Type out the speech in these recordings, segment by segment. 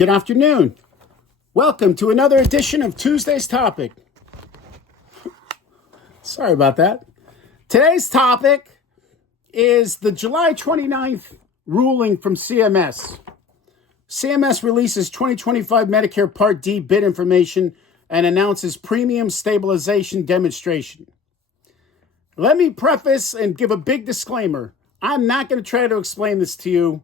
Good afternoon. Welcome to another edition of Tuesday's Topic. Sorry about that. Today's topic is the July 29th ruling from CMS. CMS releases 2025 Medicare Part D bid information and announces premium stabilization demonstration. Let me preface and give a big disclaimer. I'm not going to try to explain this to you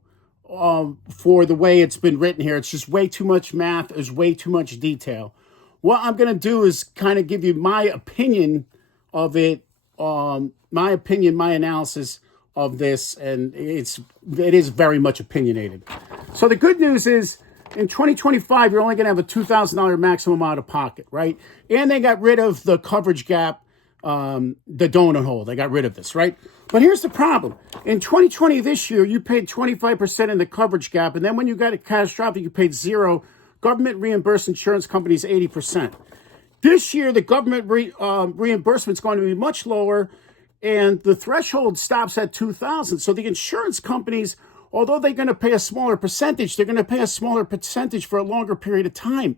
for the way it's been written here. It's just way too much math. There's way too much detail. What I'm going to do is kind of give you my opinion of it, my analysis of this, and it is very much opinionated. So the good news is, in 2025, you're only going to have a $2,000 maximum out of pocket, right? And they got rid of the coverage gap, the donut hole. They got rid of this, right? But here's the problem. In 2020, this year, you paid 25% in the coverage gap, and then when you got a catastrophic, you paid zero. Government reimbursed insurance companies 80%. This year, the government reimbursement is going to be much lower, and the threshold stops at $2,000. So the insurance companies, although they're going to pay a smaller percentage, they're going to pay a smaller percentage for a longer period of time.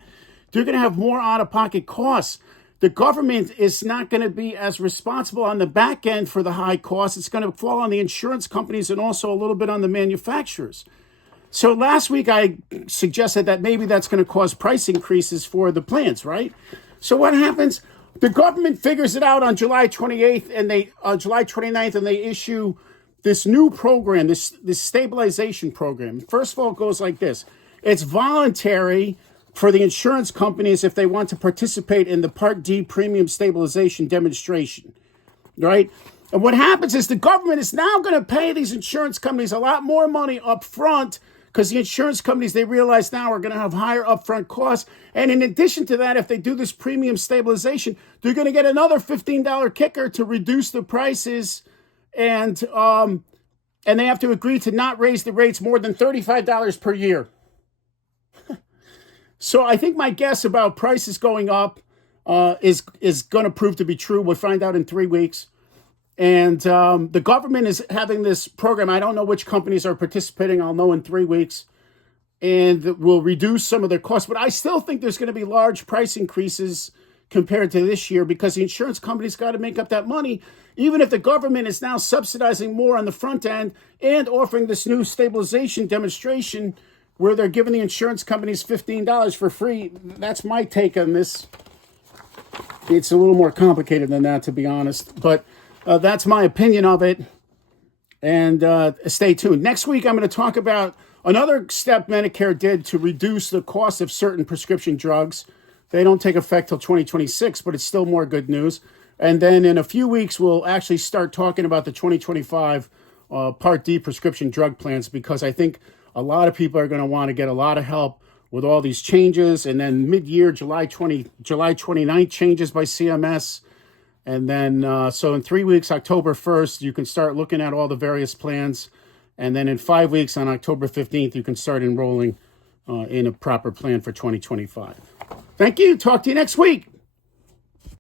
They're going to have more out-of-pocket costs. The government is not going to be as responsible on the back end for the high costs. It's going to fall on the insurance companies and also a little bit on the manufacturers. So last week I suggested that maybe that's going to cause price increases for the plans, right? So what happens? The government figures it out on July 28th and July 29th, and they issue this new program, this stabilization program. First of all, it goes like this. It's voluntary for the insurance companies if they want to participate in the Part D premium stabilization demonstration, right? And what happens is the government is now going to pay these insurance companies a lot more money up front, because the insurance companies, they realize now, are going to have higher upfront costs. And in addition to that, if they do this premium stabilization, they're going to get another $15 kicker to reduce the prices, and they have to agree to not raise the rates more than $35 per year. So I think my guess about prices going up is going to prove to be true. We'll find out in 3 weeks. And the government is having this program. I don't know which companies are participating. I'll know in 3 weeks. And will reduce some of their costs. But I still think there's going to be large price increases compared to this year, because the insurance companies got to make up that money, even if the government is now subsidizing more on the front end and offering this new stabilization demonstration where they're giving the insurance companies $15 for free. That's my take on this. It's a little more complicated than that, to be honest. But that's my opinion of it. And stay tuned. Next week, I'm going to talk about another step Medicare did to reduce the cost of certain prescription drugs. They don't take effect till 2026, but it's still more good news. And then in a few weeks, we'll actually start talking about the 2025 Part D prescription drug plans, because I think a lot of people are going to want to get a lot of help with all these changes. And then mid-year, July 29th changes by CMS. And then, so in 3 weeks, October 1st, you can start looking at all the various plans. And then in 5 weeks, on October 15th, you can start enrolling in a proper plan for 2025. Thank you. Talk to you next week.